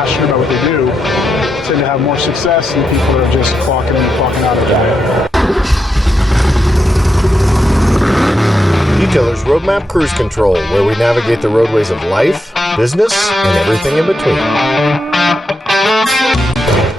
passionate about what they do tend to have more success than people that are just clocking in and clocking out of that. Detailer's Roadmap Cruise Control, where we navigate the roadways of life, business, and everything in between.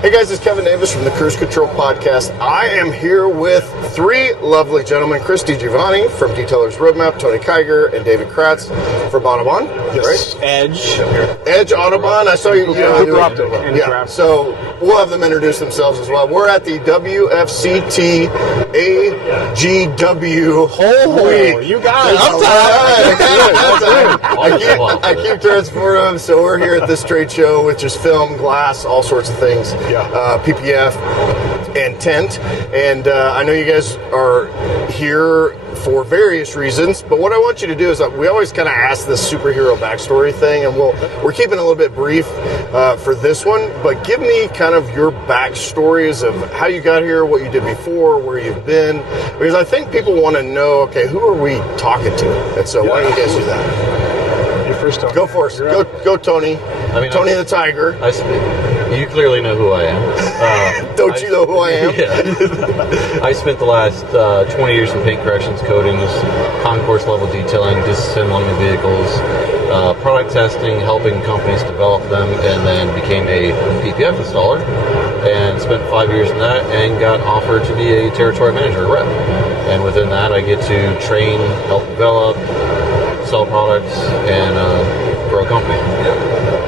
Hey guys, it's Kevin Davis from the Cruise Control Podcast. I am here with three lovely gentlemen, Chris DiGiovanni from Detailer's Roadmap, Tony Kiger, and David Kratz from Autobahn. Yes. Right? Edge Autobahn. I saw you. Yeah. So we'll have them introduce themselves as well. We're at the WFCT AGW whole week. You got it. I keep turns for them. So we're here at this trade show with just film, glass, all sorts of things. PPF and tint. And I know you guys are here for various reasons, but what I want you to do is we always kind of ask this superhero backstory thing, and we're keeping it a little bit brief for this one, but give me kind of your backstories of how you got here, what you did before, where you've been, because I think people want to know, okay, who are we talking to? And so why don't you guys do that? You first Go for it. Go Tony. Tony the Tiger. You clearly know who I am. Don't you know who I am? Yeah. I spent the last 20 years in paint corrections, coatings, concourse level detailing, disassembling the vehicles, product testing, helping companies develop them, and then became a PPF installer and spent 5 years in that and got offered to be a territory manager rep. And within that, I get to train, help develop, sell products, and grow a company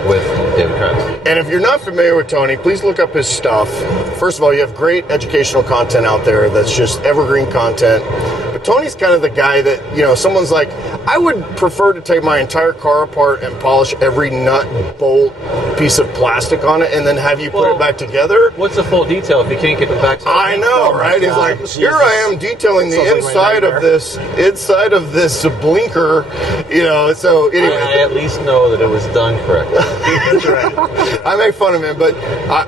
with David Kratz. And if you're not familiar with Tony, please look up his stuff. First of all, you have great educational content out there that's just evergreen content. But Tony's kind of the guy that, someone's like, I would prefer to take my entire car apart and polish every nut, bolt, piece of plastic on it, and then have you put it back together. What's the full detail if you can't get the back side? I know, right? He's like, here I am detailing the inside of this blinker, so anyway. I at least know that it was done correctly. That's right. I make fun of him, but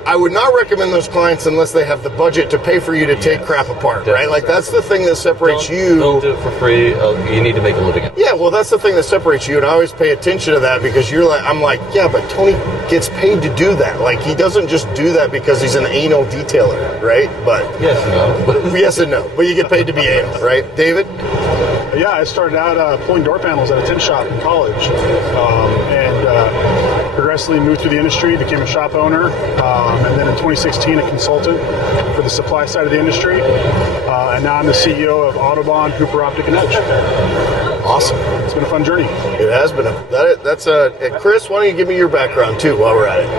I would not recommend those clients unless they have the budget to pay for you to take crap apart, right? Like, that's the thing that separates you. Don't do it for free. You need to make a living. Yeah, well, that's the thing that separates you, and I always pay attention to that because I'm like, yeah, but Tony gets paid to do that. Like, he doesn't just do that because he's an anal detailer, right? But yes and no. Yes and no. But you get paid to be anal, right? David? Yeah, I started out pulling door panels at a tint shop in college, and progressively moved through the industry, became a shop owner, and then in 2016 a consultant for the supply side of the industry, and now I'm the CEO of Autobahn, Cooper Optic, and Edge. Awesome. It's been a fun journey. It has been. Chris, why don't you give me me your background too while we're at it?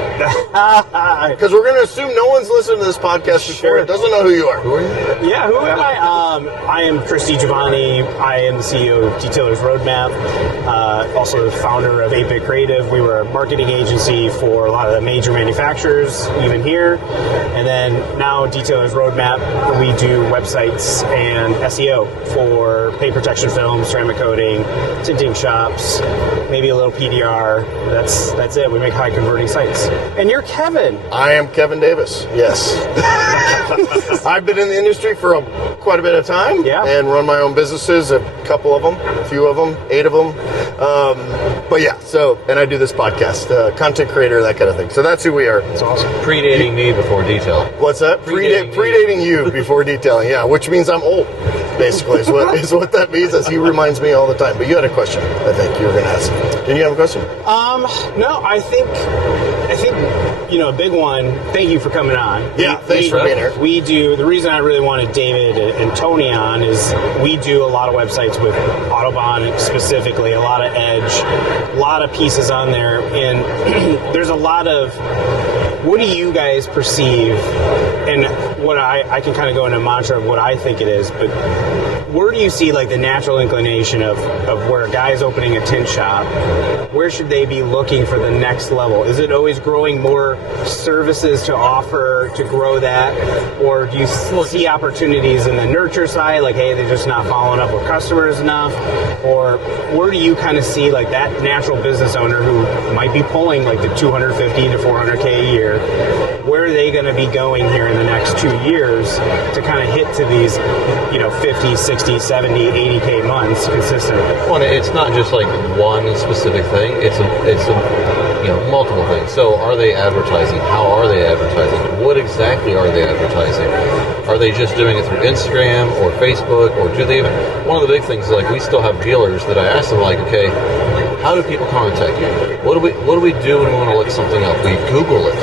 Because we're going to assume no one's listened to this podcast before and doesn't know who you are. Who are you? Yeah, who am I? I am Chris DiGiovanni. I am the CEO of Detailer's Roadmap, also the founder of 8-Bit Creative. We were a marketing agency for a lot of the major manufacturers, even here. And then now Detailer's Roadmap, we do websites and SEO for paint protection film, ceramic coating, tinting shops, maybe a little PDR. That's it. We make high converting sites. And you're Kevin. I am Kevin Davis. Yes. I've been in the industry for quite a bit of time and run my own businesses, a couple of them, a few of them, 8 of them. But yeah, and I do this podcast, content creator, that kind of thing. So that's who we are. It's awesome. Predating me before detailing. What's that? Predating you before detailing, yeah, which means I'm old, basically, is what that means, as he reminds me all the time. But you had a question, I think you were going to ask. Did you have a question? No, I think, a big one, thank you for coming on. Yeah, thanks for being here. The reason I really wanted David and Tony on is we do a lot of websites with Autobahn specifically, a lot of Edge, a lot of pieces on there, and there's a lot of, what do you guys perceive, and what I can kind of go into a mantra of what I think it is, but where do you see like the natural inclination of where a guy's opening a tint shop? Where should they be looking for the next level? Is it always growing more services to offer to grow that? Or do you see opportunities in the nurture side, like, hey, they're just not following up with customers enough? Or where do you kind of see like that natural business owner who might be pulling like the 250 to 400K a year? Where are they going to be going here in the next 2 years to kind of hit to these, 50, 60, 60, 70, 80K months consistently. Well, it's not just like one specific thing. It's multiple things. So are they advertising? How are they advertising? What exactly are they advertising? Are they just doing it through Instagram or Facebook, or do they even? One of the big things is like we still have dealers that I ask them like, okay, how do people contact you? What do we do when we want to look something up? We Google it.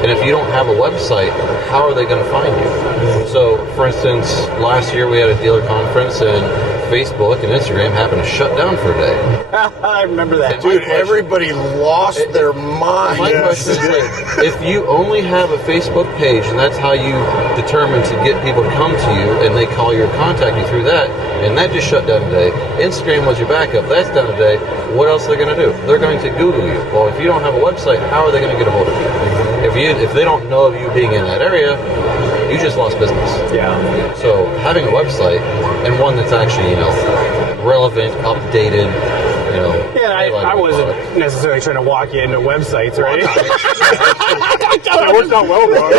And if you don't have a website, how are they going to find you? So, for instance, last year we had a dealer conference and Facebook and Instagram happened to shut down for a day. I remember that. Dude, everybody lost their mind. My question is, like, if you only have a Facebook page and that's how you determine to get people to come to you and they call you or contact you through that, and that just shut down today, Instagram was your backup, that's done today, what else are they going to do? They're going to Google you. Well, if you don't have a website, how are they going to get a hold of you? If they don't know of you being in that area, you just lost business. Yeah. So having a website, and one that's actually, relevant, updated, Yeah, I wasn't necessarily trying to walk you into websites, right? That worked out well, bro.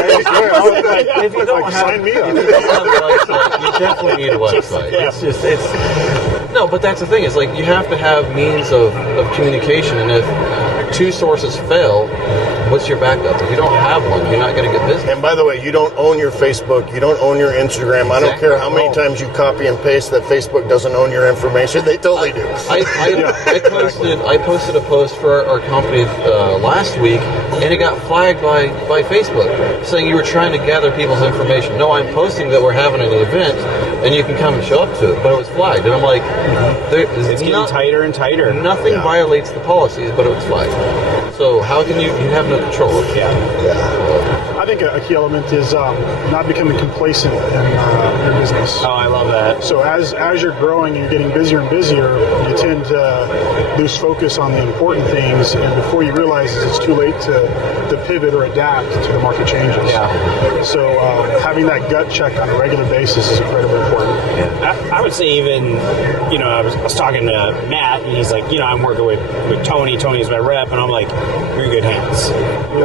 If you don't sign me up. If you don't have a website, you definitely need a website. No, but that's the thing. It's like you have to have means of communication, and if two sources fail, what's your backup? If you don't have one, you're not going to get business. And by the way, you don't own your Facebook. You don't own your Instagram. I don't care how many times you copy and paste that Facebook doesn't own your information. They totally do. I posted a post for our company last week, and it got flagged by Facebook saying you were trying to gather people's information. No, I'm posting that we're having an event, and you can come and show up to it. But it was flagged, and I'm like, it's getting tighter and tighter. Nothing violates the policies, but it was flagged. So how can you have no control? I think a key element is not becoming complacent in your business. Oh, I love that. So as you're growing and you're getting busier and busier, you tend to lose focus on the important things, and before you realize it's too late to pivot or adapt to the market changes. Yeah. So having that gut check on a regular basis is incredibly important. I would say even, I was talking to Matt, and he's like, I'm working with Tony. Tony's my rep, and I'm like, you're in good hands.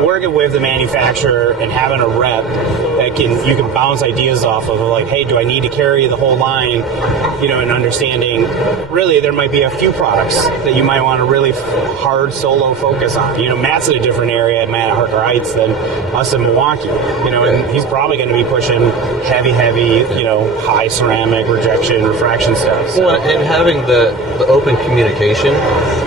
Working with the manufacturer and having a rep that you can bounce ideas off of, like, hey, do I need to carry the whole line? And understanding, really, there might be a few products that you might want to really hard solo focus on. Matt's in a different area at Matt at Harker Heights than us in Milwaukee. And he's probably going to be pushing heavy, high ceramic rejection, refraction stuff. So. Well, and having the open communication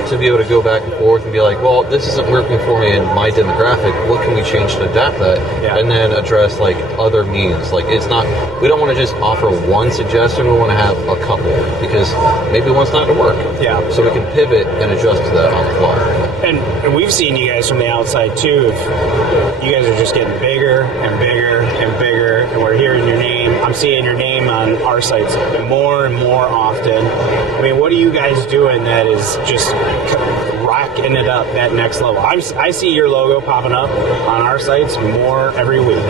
to be able to go back and forth and be like, well, this isn't working for me in my demographic. What can we change to adapt that? Yeah. And then address like other means. Like we don't want to just offer one suggestion. We want to have a couple because maybe one's not going to work. Yeah. So we can pivot and adjust to that on the fly. And we've seen you guys from the outside too. If you guys are just getting bigger and bigger and bigger, and we're hearing your name. I'm seeing your name on our sites more and more often. I mean, what are you guys doing that is just rocking it up that next level? I see your logo popping up on our sites more every week.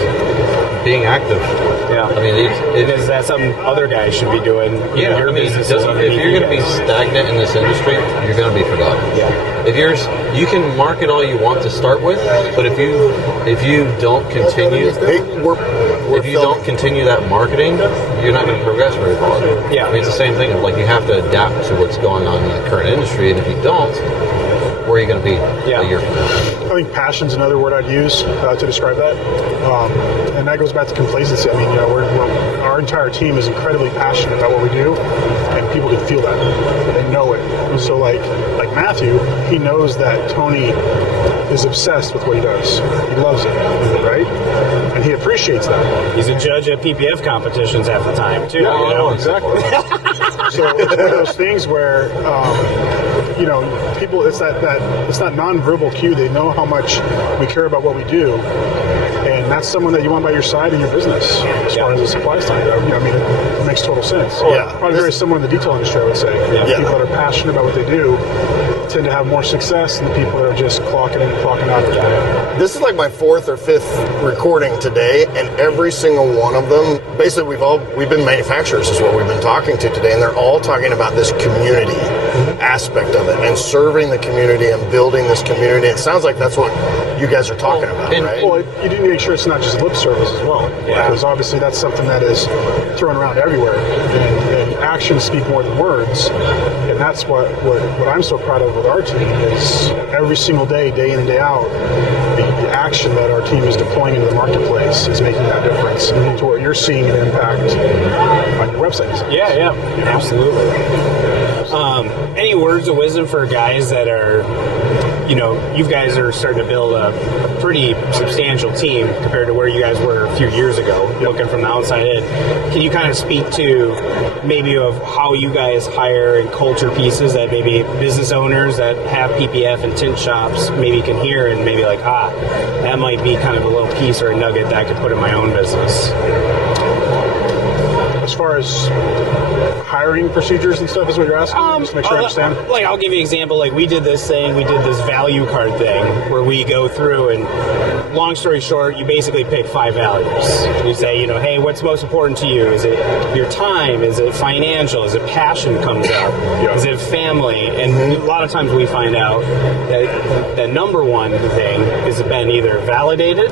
Being active. Yeah. I mean, is that something other guys should be doing? Yeah. Your business if you're going to be stagnant in this industry, you're going to be forgotten. Yeah. You can market all you want to start with, but if you don't continue, don't continue that marketing, you're not going to progress very far. Yeah. I mean, it's the same thing. Like you have to adapt to what's going on in the current industry, and if you don't, where are you going to be a year from now? I think passion's another word I'd use to describe that, and that goes back to complacency. I mean, our entire team is incredibly passionate about what we do, and people can feel that. They know it. And so, like Matthew, he knows that Tony is obsessed with what he does. He loves it, right? And he appreciates that. He's a judge at PPF competitions half the time, too. Yeah, exactly. So it's one of those things where, people, it's that non-verbal cue. They know how much we care about what we do, and that's someone that you want by your side in your business as far as the supply side. It makes total sense. Probably very similar in the detail industry, I would say. People that are passionate about what they do tend to have more success than the people that are just clocking in and clocking out. This is like my 4th or 5th recording today, and every single one of them, basically we've been manufacturers is what we've been talking to today, and they're all talking about this community aspect of it and serving the community and building this community. It sounds like that's what you guys are talking about, right? Well, you need to make sure it's not just lip service as well, because obviously that's something that is thrown around everywhere. And actions speak more than words, and that's what I'm so proud of with our team is every single day, day in and day out, the action that our team is deploying into the marketplace is making that difference to where you're seeing an impact on your website design. Yeah, absolutely. Any words of wisdom for guys that are, you guys are starting to build a pretty substantial team compared to where you guys were a few years ago, looking from the outside in. Can you kind of speak to maybe of how you guys hire and culture pieces that maybe business owners that have PPF and tint shops maybe can hear and maybe like, that might be kind of a little piece or a nugget that I could put in my own business? As far as hiring procedures and stuff is what you're asking? Just make sure I understand. Like, I'll give you an example. Like, we did this value card thing where we go through and, long story short, you basically pick 5 values. You say, hey, what's most important to you? Is it your time? Is it financial? Is it passion comes up? Yeah. Is it family? And a lot of times we find out that the number one thing has been either validated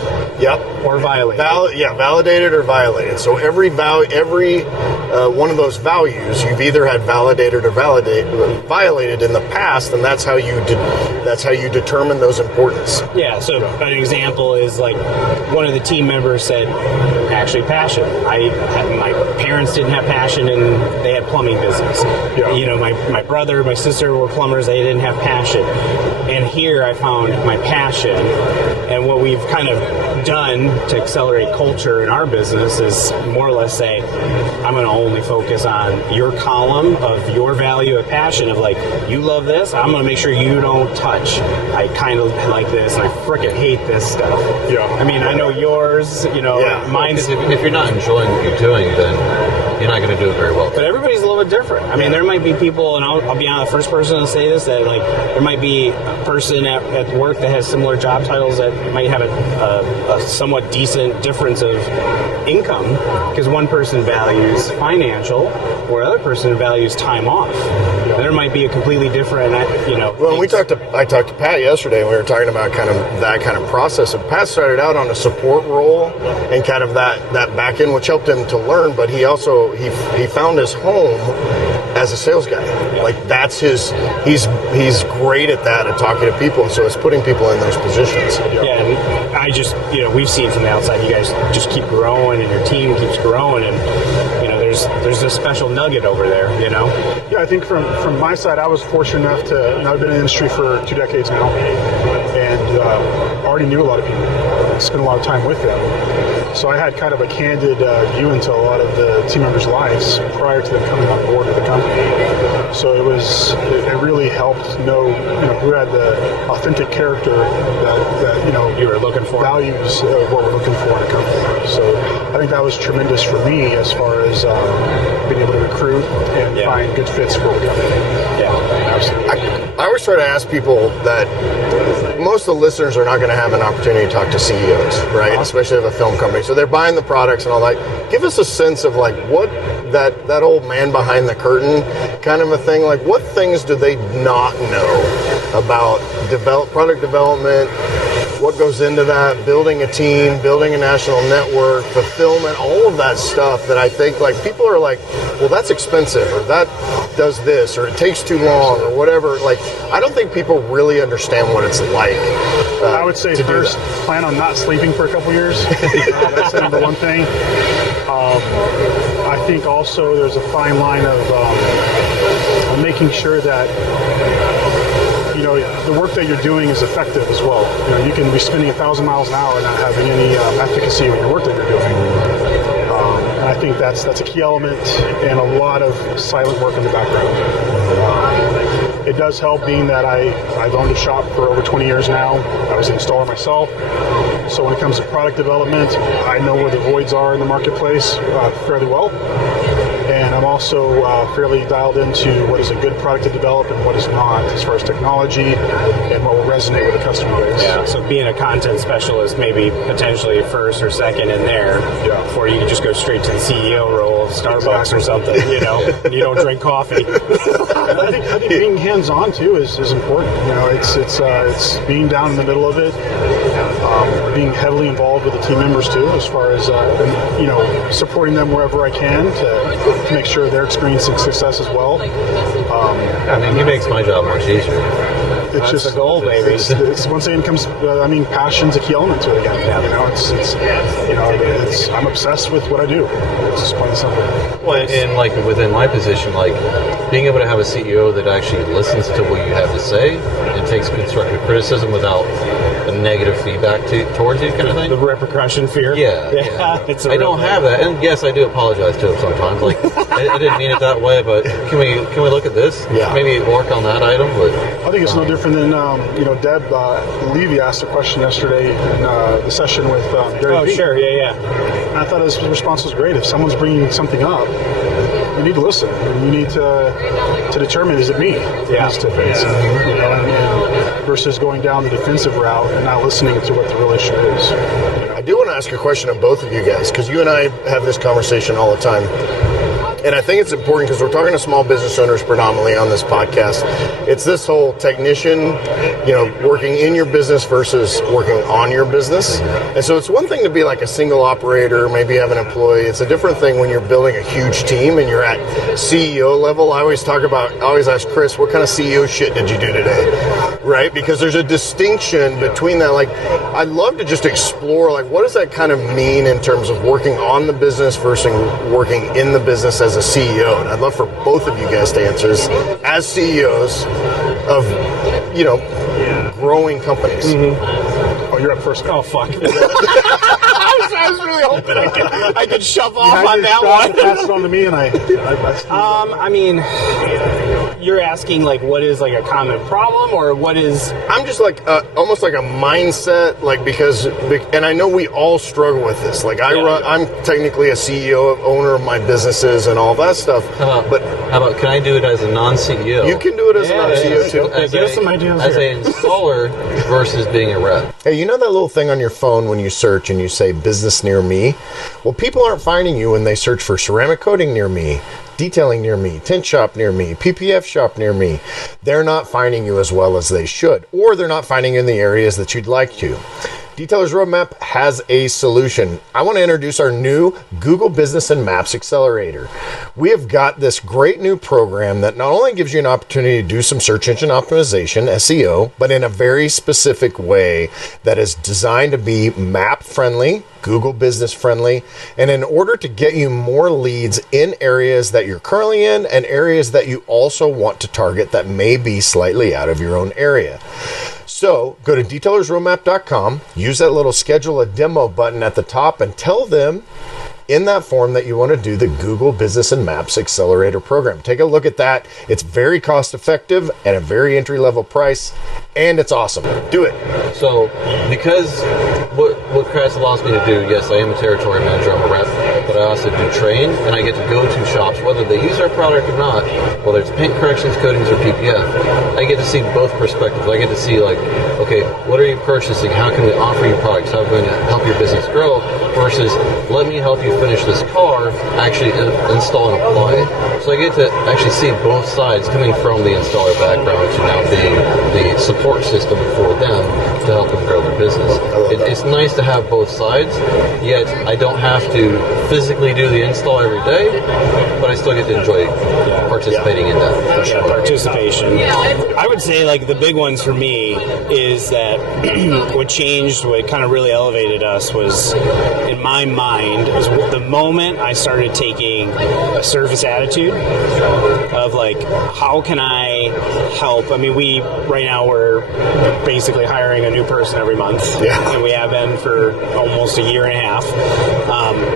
or violated. Validated or violated. So every one of those values you've either had validated or violated in the past, and that's how you determine those importance. Yeah. So an example is like one of the team members said, actually, passion. My parents didn't have passion, and they had plumbing business. Yeah. My brother, my sister were plumbers. They didn't have passion, and here I found my passion. And what we've kind of done to accelerate culture in our business is more or less say, I'm going to only focus on your column of your value of passion of like, you love this, I'm going to make sure you don't touch. I kind of like this, and I frickin' hate this stuff. Yeah. I mean, I know yours, mine's... If you're not enjoying what you're doing, then you're not going to do it very well. But everybody's a little bit different. I mean, there might be people, and I'll be the first person to say this, that like there might be a person at work that has similar job titles that might have a somewhat decent difference of income, because one person values financial, or other person values time off. There might be a completely different, Well, I talked to Pat yesterday, and we were talking about kind of that kind of process. And Pat started out on a support role and kind of that back end, which helped him to learn. But he also he found his home as a sales guy. Like that's he's great at that, at talking to people. So it's putting people in those positions. Yeah, and I just we've seen from the outside, you guys just keep growing, and your team keeps growing, and there's a special nugget over there. Yeah, I think from my side, I was fortunate enough to, I've been in the industry for 2 decades now, and already knew a lot of people, spent a lot of time with them. So I had kind of a candid view into a lot of the team members' lives prior to them coming on board with the company. So it really helped know, who had the authentic character that you were looking for, values what we're looking for in a company. So I think that was tremendous for me as far as being able to recruit and find good fits for the company. Yeah, absolutely. I always try to ask people that most of the listeners are not going to have an opportunity to talk to CEOs, right? Especially of a film company. So they're buying the products and all that. Give us a sense of like what that old man behind the curtain kind of a thing. Like what things do they not know about product development? What goes into that, building a team, building a national network, fulfillment, all of that stuff that I think like people are like, well, that's expensive, or that does this, or it takes too long, or whatever. Like, I don't think people really understand what it's like. I would say first, plan on not sleeping for a couple years. That's the number one thing. I think also there's a fine line of making sure that the work that you're doing is effective as well. You can be spending 1,000 miles an hour and not having any efficacy with the work that you're doing. And I think that's a key element, and a lot of silent work in the background. It does help being that I've owned a shop for over 20 years now. I was an installer myself. So when it comes to product development, I know where the voids are in the marketplace fairly well. And I'm also fairly dialed into what is a good product to develop and what is not, as far as technology and what will resonate with the customer base. Yeah, so being a content specialist, maybe potentially first or second in there, before you can just go straight to the CEO role of Starbucks or something, and you don't drink coffee. I think being hands-on too is important. It's being down in the middle of it. being heavily involved with the team members too, as far as supporting them wherever I can to make sure they're experiencing success as well. I mean, he makes my job much easier. It's That's just the goal, baby. It's once again comes. Passion's a key element to it again. I'm obsessed with what I do. It's just plain and simple. Well, and like within my position, like being able to have a CEO that actually listens to what you have to say and takes constructive criticism without a negative feedback towards you, kind of thing. The repercussion fear. Yeah. I don't have that, and yes, I do apologize to him sometimes. Like I didn't mean it that way, but can we look at this? Yeah. Maybe work on that item. But I think it's no different than Deb Levy asked a question yesterday in the session with Gary Oh, Vee. sure. Yeah. And I thought his response was great. If someone's bringing something up, you need to listen. You need to determine, is it me? Yeah. These two things, and versus going down the defensive route and not listening to what the real issue is. I do want to ask a question of both of you guys, because you and I have this conversation all the time. And I think it's important because we're talking to small business owners predominantly on this podcast. It's this whole technician, working in your business versus working on your business. And so it's one thing to be like a single operator, maybe have an employee. It's a different thing when you're building a huge team and you're at CEO level. I always ask Chris, what kind of CEO shit did you do today? Right? Because there's a distinction between that. Like, I'd love to just explore, like, what does that kind of mean in terms of working on the business versus working in the business as a CEO? And I'd love for both of you guys to answer this as CEOs of, growing companies. Mm-hmm. Oh, you're up first. Oh, fuck. I was really hoping I could shove off on that one. Pass it on to me, and I you're asking, like, what is, like, a common problem, or what is... I'm just like, almost like a mindset, like, and I know we all struggle with this. Like, I'm technically a CEO, owner of my businesses and all that stuff. How about can I do it as a non-CEO? You can do it as a non-CEO, too. Give us some ideas as here. an installer versus being a rep. Hey, you know that little thing on your phone when you search and you say business near me? Well, people aren't finding you when they search for ceramic coating near me, detailing near me, tint shop near me, PPF shop near me. They're not finding you as well as they should, or they're not finding you in the areas that you'd like to. Detailer's Roadmap has a solution. I want to introduce our new Google Business and Maps Accelerator. We have got this great new program that not only gives you an opportunity to do some search engine optimization, SEO, but in a very specific way that is designed to be map friendly, Google business friendly, and in order to get you more leads in areas that you're currently in and areas that you also want to target that may be slightly out of your own area. So go to detailersroadmap.com, use that little schedule a demo button at the top, and tell them in that form that you want to do the Google Business and Maps Accelerator program. Take a look at that. It's very cost effective at a very entry level price, and it's awesome. Do it. So, because what Kratz allows me to do, yes, I am a territory manager, I'm a rep, but I also do train, and I get to go to shops, whether they use our product or not, whether it's paint corrections, coatings, or PPF. I get to see both perspectives. I get to see, like, okay, what are you purchasing? How can we offer you products? How can we help your business grow? Versus, let me help you finish this car, actually install and apply it. So I get to actually see both sides, coming from the installer background to now being the support system for them to help them grow their business. It's nice to have both sides, yet I don't have to physically do the install every day, but I still get to enjoy participating in that. Participation. I would say, like, the big ones for me is that what kind of really elevated us was, in my mind, is the moment I started taking a service attitude of, like, how can I help? I mean, right now we're basically hiring a new person every month, and we have been for almost a year and a half.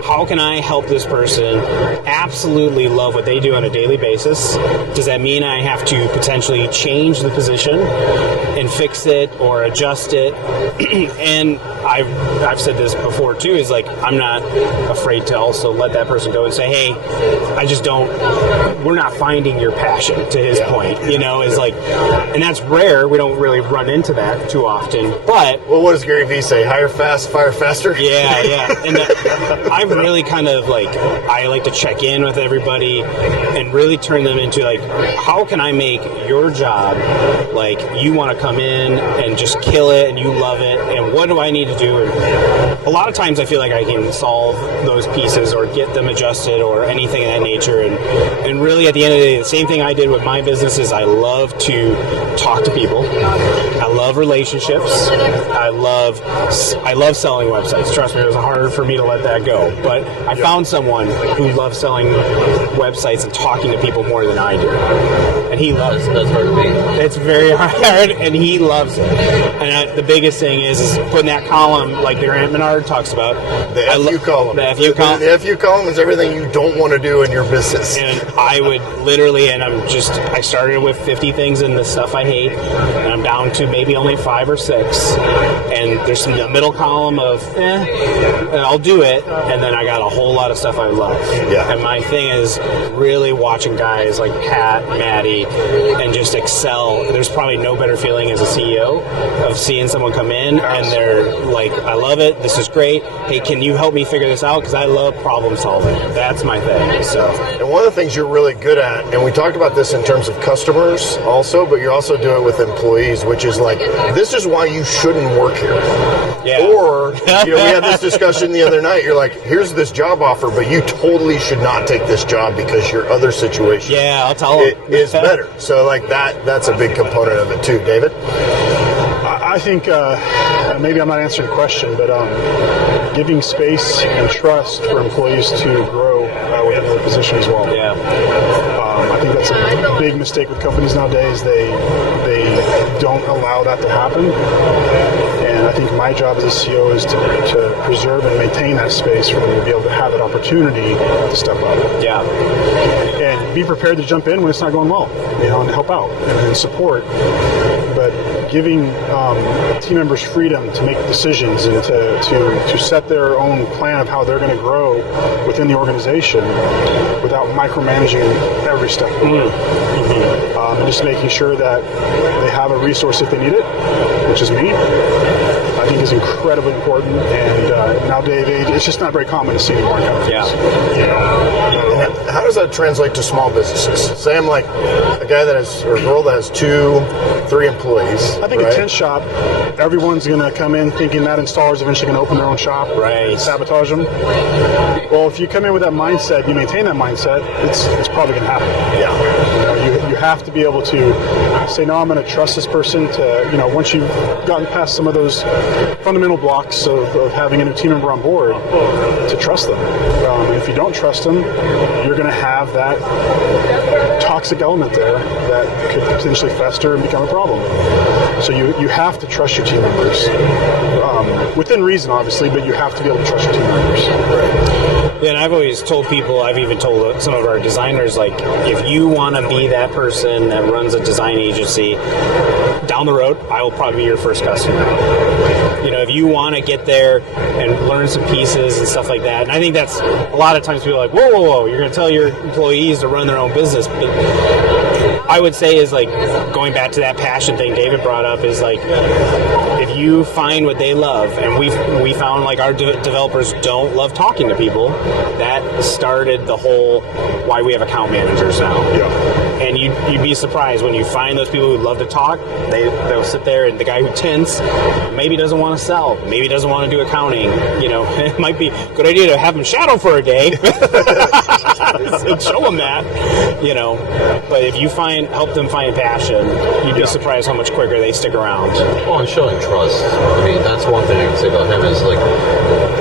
How can I help this person absolutely love what they do on a daily basis? Does that mean I have to potentially change the position and fix it or adjust it? And I've said this before too, is like, I'm not afraid to also let that person go and say, hey, we're not finding your passion, to his point. is like, and that's rare. We don't really run into that too often. But well, what does Gary Vee say? Hire fast, fire faster. Yeah. And I've really kind of like, I like to check in with everybody and really turn them into like, how can I make your job like you want to come in and just kill it and you love it, and what do I need to do? And a lot of times I feel like I can solve those pieces or get them adjusted or anything of that nature. And really at the end of the day, the same thing I did with my business is I love to talk to people. I love relationships. I love selling websites. Trust me, it was hard for me to let that go. But I found someone who loves selling websites and talking to people more than I do. And he loves it. That's hard to beat. It's very hard, and he loves it. And the biggest thing is putting that column, like the Grant Menard talks about. The FU column. The FU column. The FU column is everything you don't want to do in your business. And I would literally, and I started with 50 things in the stuff I hate, and I'm down to maybe only 5 or 6. And there's a middle column of, I'll do it, and then I got a whole lot of stuff I love. Yeah. And my thing is really watching guys like Pat, Maddie, and just excel. There's probably no better feeling as a CEO of seeing someone come in and they're like, I love it, this is great. Hey, can you help me figure this out? Because I love problem solving. That's my thing. So, and one of the things you're really good at, and we talked about this in terms of customers also, but you're also doing it with employees, which is like, this is why you shouldn't work here. Yeah. Or, we had this discussion the other night. You're like, here's this job offer, but you totally should not take this job because your other situation I'll tell them. is better. So like that's a big component of it too. David? I think maybe I'm not answering the question, but giving space and trust for employees to grow within their position as well. Yeah. I think that's a big mistake with companies nowadays. They don't allow that to happen. And I think my job as a CEO is to preserve and maintain that space for them to be able to have that opportunity to step up. Yeah. And be prepared to jump in when it's not going well, and help out and support. But giving team members freedom to make decisions and to set their own plan of how they're going to grow within the organization without micromanaging every step of the way. And just making sure that they have a resource if they need it, which is me, I think is incredibly important. And nowadays, it's just not very common to see anymore in companies. Yeah. How does that translate to small businesses? Say I'm like a guy that has, or a girl that has 2, 3 employees. I think a tint shop, everyone's going to come in thinking that installer is eventually going to open their own shop, right? Sabotage them. Well, if you come in with that mindset, you maintain that mindset, it's probably going to happen. Yeah. You have to be able to say, no, I'm going to trust this person to, once you've gotten past some of those fundamental blocks of having a new team member on board, to trust them. If you don't trust them, you're going to have that toxic element there that could potentially fester and become a problem. So you have to trust your team members. Within reason, obviously, but you have to be able to trust your team members. Yeah, and I've always told people, I've even told some of our designers, like, if you want to be that person that runs a design agency, down the road, I will probably be your first customer. If you want to get there and learn some pieces and stuff like that. And I think that's, a lot of times people are like, whoa, you're going to tell your employees to run their own business. But I would say is like, going back to that passion thing David brought up, is like, if you find what they love, and we found like our developers don't love talking to people, that started the whole why we have account managers now. Yeah. And you'd be surprised when you find those people who love to talk. They'll sit there, and the guy who tints maybe doesn't want to sell, maybe doesn't want to do accounting. It might be a good idea to have him shadow for a day and show them that. But if you help them find passion, you'd be surprised how much quicker they stick around. Well, and showing trust. I mean, that's one thing I can say about him is, like,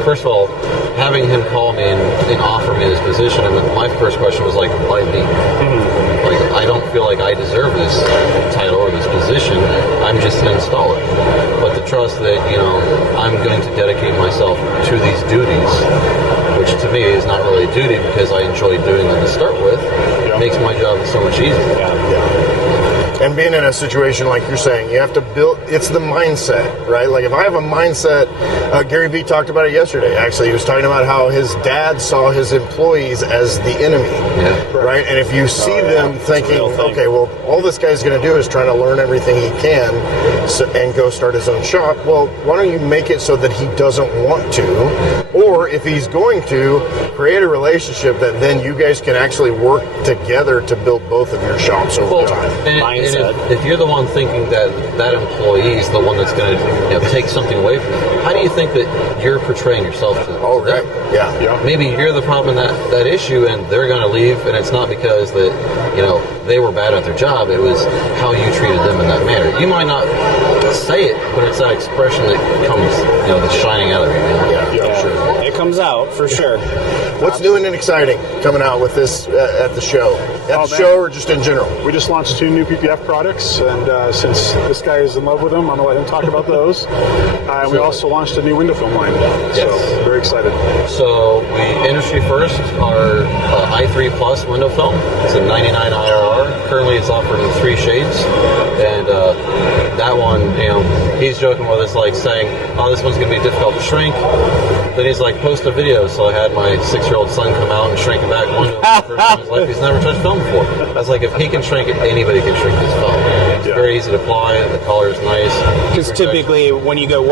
first of all, having him call me and offer me this position, and my first question was like, why me? Like, I don't feel like I deserve this title or this position. I'm just an installer. But the trust that, I'm going to dedicate myself to these duties, which to me is not really a duty because I enjoy doing them to start with, makes my job so much easier. And being in a situation like you're saying, you have to build, it's the mindset, right? Like if I have a mindset, Gary Vee talked about it yesterday, actually. He was talking about how his dad saw his employees as the enemy, right? And if you see them thinking, okay, well, all this guy's going to do is try to learn everything he can and go start his own shop. Well, why don't you make it so that he doesn't want to? Or if he's going to, create a relationship that then you guys can actually work together to build both of your shops over time. And if you're the one thinking that employee is the one that's going to take something away from you, how do you think that you're portraying yourself to them? Oh, right. Yeah. Maybe you're the problem in that issue, and they're going to leave, and it's not because that they were bad at their job. It was how you treated them in that manner. You might not say it, but it's that expression that comes, that's shining out of you. Yeah, sure. It comes out for sure. What's new and exciting coming out with this at the show? At the show or just in general? We just launched 2 new PPF products, and since this guy is in love with them, I'm going to let him talk about those. And we also launched a new window film line. So, very excited. So, industry first, our i3 Plus window film. It's a 99 IRR. Currently, it's offered in 3 shades. And that one, he's joking with us, like saying, oh, this one's going to be difficult to shrink. Then he's like, post a video. So I had my 6-year-old son come out and shrink it back one for the first time in his life. He's never touched film before. I was like, if he can shrink it, anybody can shrink this film. It's very easy to apply. The color is nice. Because typically, when you go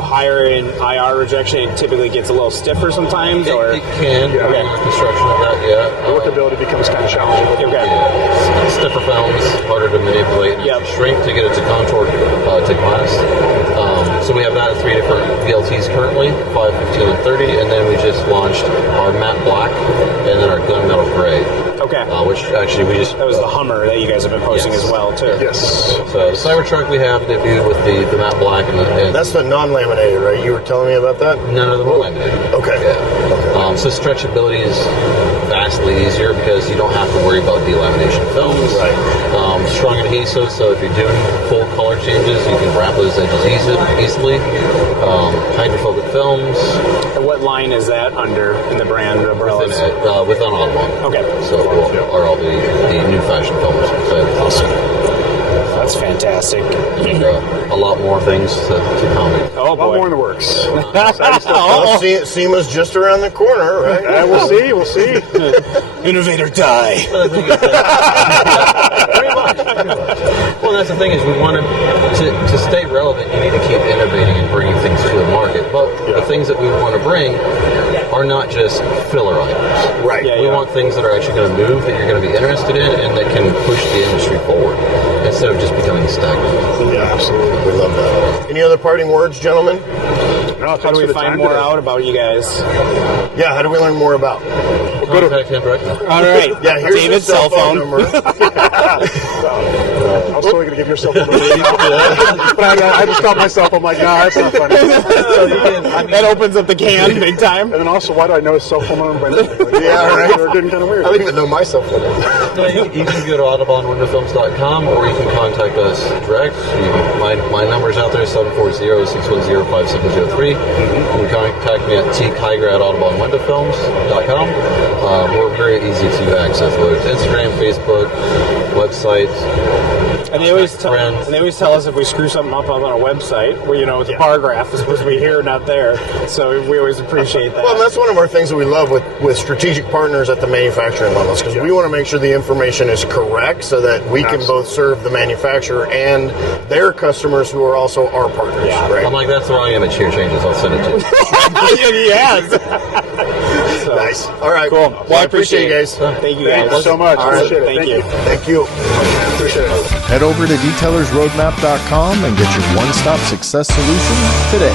higher in IR rejection, it typically gets a little stiffer sometimes. It can. Okay. Construction of that, The workability becomes kind of challenging. Okay. Stiffer films, harder to manipulate and shrink to get it to contour to glass. So we have that at 3 different VLTs currently, 5, 15, and 30, and then we just launched our matte black and then our gunmetal gray. Okay. Which actually that was the Hummer that you guys have been posting as well too. Yes. So the Cybertruck we have debuted with the matte black and that's the non-laminated, right? You were telling me about that? None of them are laminated. Okay. Yeah. So stretchability is vastly easier because you don't have to worry about delamination films. Right. Strong adhesive, so if you're doing full color changes, you can wrap those edges easily. Hydrophobic films. And what line is that under in the brand umbrellas? Within Automotive. Okay. So are all the new fashion films. Awesome. That's fantastic. A lot more things to come. Oh, a lot more in the works. SEMA's just around the corner, right? We'll see. Innovator die. Well, that's the thing is we wanted to stay relevant. You need to keep innovating and bringing things to the market. But the things that we want to bring are not just filler items. Right. We want things that are actually going to move, that you're going to be interested in, and that can push the industry forward instead of just becoming stagnant. Yeah, absolutely. We love that. Any other parting words, gentlemen? No, how do we find more out about you guys? Yeah, how do we learn more about? Contact him right now. All right. Yeah, here's David's his cell phone number. I was totally going to give your cell phone number. But I just caught myself. I'm like, no, that's not funny. That opens up the can big time. And then also, why do I know his cell phone number? Yeah, right. They're getting kind of weird. I don't even know my cell phone number. You can go to audubonwindowfilms.com or you can contact us direct. My number's out there, 740-610-5703. You can contact me at tkiger@audubonwindowfilms.com. We're very easy to access, whether it's Instagram, Facebook, website. And they always tell us if we screw something up on a website, where the paragraph is supposed to be here, not there. So we always appreciate that. Well, that's one of our things that we love with strategic partners at the manufacturing levels, because we want to make sure the information is correct so that we can both serve the manufacturer and their customers who are also our partners. Yeah. Right? I'm like, that's the wrong image. Here, changes. I'll send it to you. Yes. So, nice. All right. Cool. Well, I appreciate you guys. Thank you guys. Thank you so much. All right. Appreciate it. Thank you. Thank you. Appreciate it. Head over to detailersroadmap.com and get your one-stop success solution today.